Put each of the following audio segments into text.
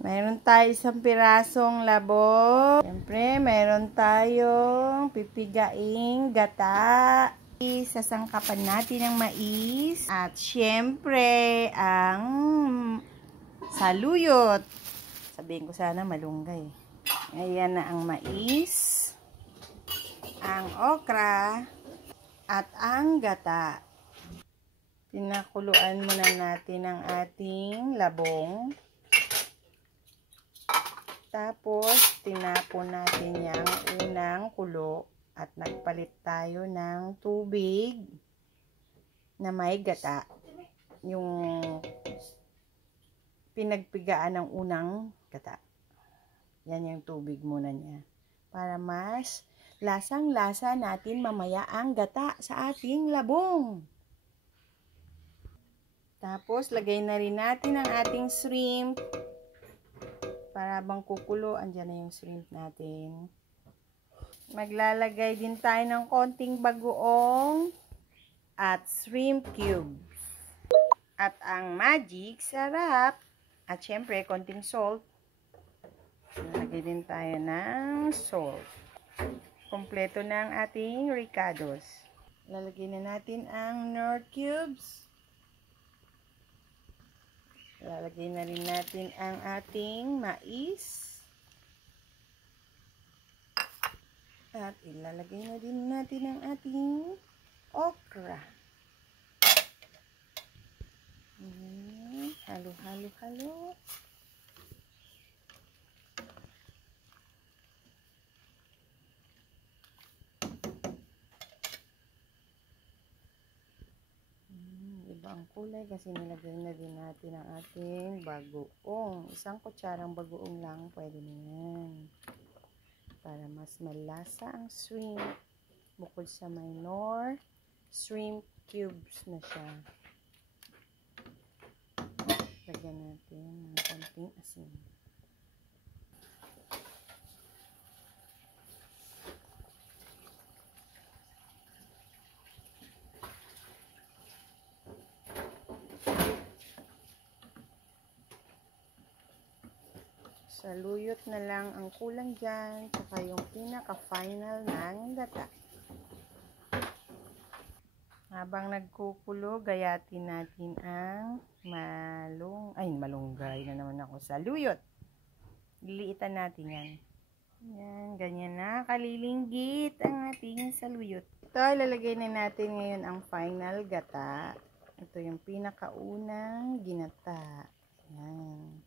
Mayroon tayo isang pirasong labong. Siyempre, mayroon tayong pipigaing gata. Sasangkapan natin ang mais. At siyempre, ang saluyot. Sabihin ko sana malunggay. Ayan na ang mais, ang okra, at ang gata. Pinakuluan muna natin ang ating labong. Tapos, tinapon natin yung unang kulo at nagpalit tayo ng tubig na may gata. Yung pinagpigaan ng unang gata. Yan yung tubig muna niya. Para mas lasang-lasa natin mamaya ang gata sa ating labong. Tapos, lagay na rin natin ang ating shrimp. Para bang kukulo, andyan na yung shrimp natin. Maglalagay din tayo ng konting bagoong at shrimp cubes. At ang magic sarap. At syempre, konting salt. Lagay din tayo ng salt. Kompleto na ang ating ricados. Lalagay na natin ang Knorr cubes. Lalagay na rin natin ang ating mais. At ilalagay na din natin ang ating okra. Halo, halo, halo. Ang kulay kasi nilagay na din natin ang ating bagoong. Isang kutsarang bagoong lang pwede na yan. Para mas malasa ang shrimp. Bukod sa may Knorr shrimp cubes na siya. Lagyan natin ng konting asin. Saluyot na lang ang kulang dyan, saka yung pinaka-final ng gata. Habang nagkukulo, gayatin natin ang malunggay na naman ako. Saluyot. Liliitan natin yan. Yan, ganyan na. Kalilinggit ang ating saluyot. Ito, ilalagay na natin ngayon ang final gata. Ito yung pinakaunang ginata. Yan.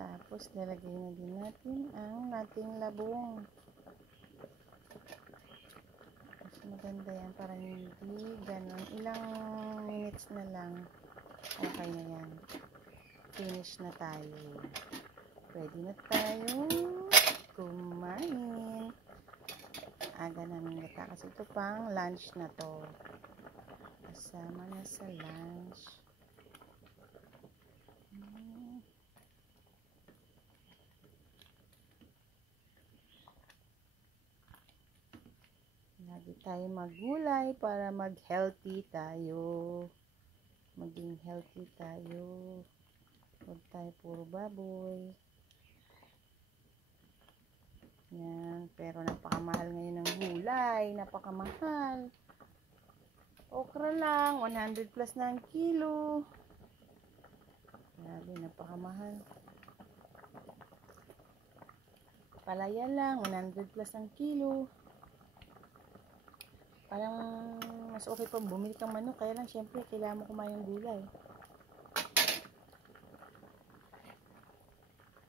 Tapos, lalagay na din natin ang ating labong. Mas maganda yan para hindi ganun. Ilang minutes na lang. Okay na yan. Finish na tayo. Pwede na tayong kumain. Aga namin gata kasi ito pang lunch na to. Kasama na sa lunch. Lagi tayo maggulay para mag-healthy tayo. Maging healthy tayo. Huwag tayo puro baboy. Yan. Pero napakamahal ngayon ng gulay. Napakamahal. Okra lang. 100 plus na ang kilo. Grabe, napakamahal. Palaya lang. 100 plus ang kilo. Parang mas okay pa bumili kang manok. Kaya lang syempre kailangan mo kumain ng gulay.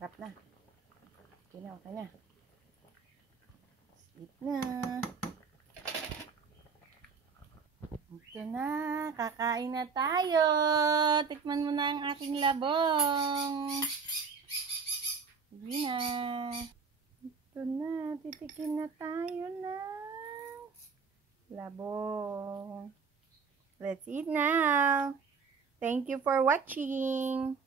Sarap na. Okay na, okay na. Eat na. Ito na. Kakain na tayo. Tikman mo na ang aking labong. Sige na. Ito na. Titikin na tayo na. Labong. Let's eat now. Thank you for watching.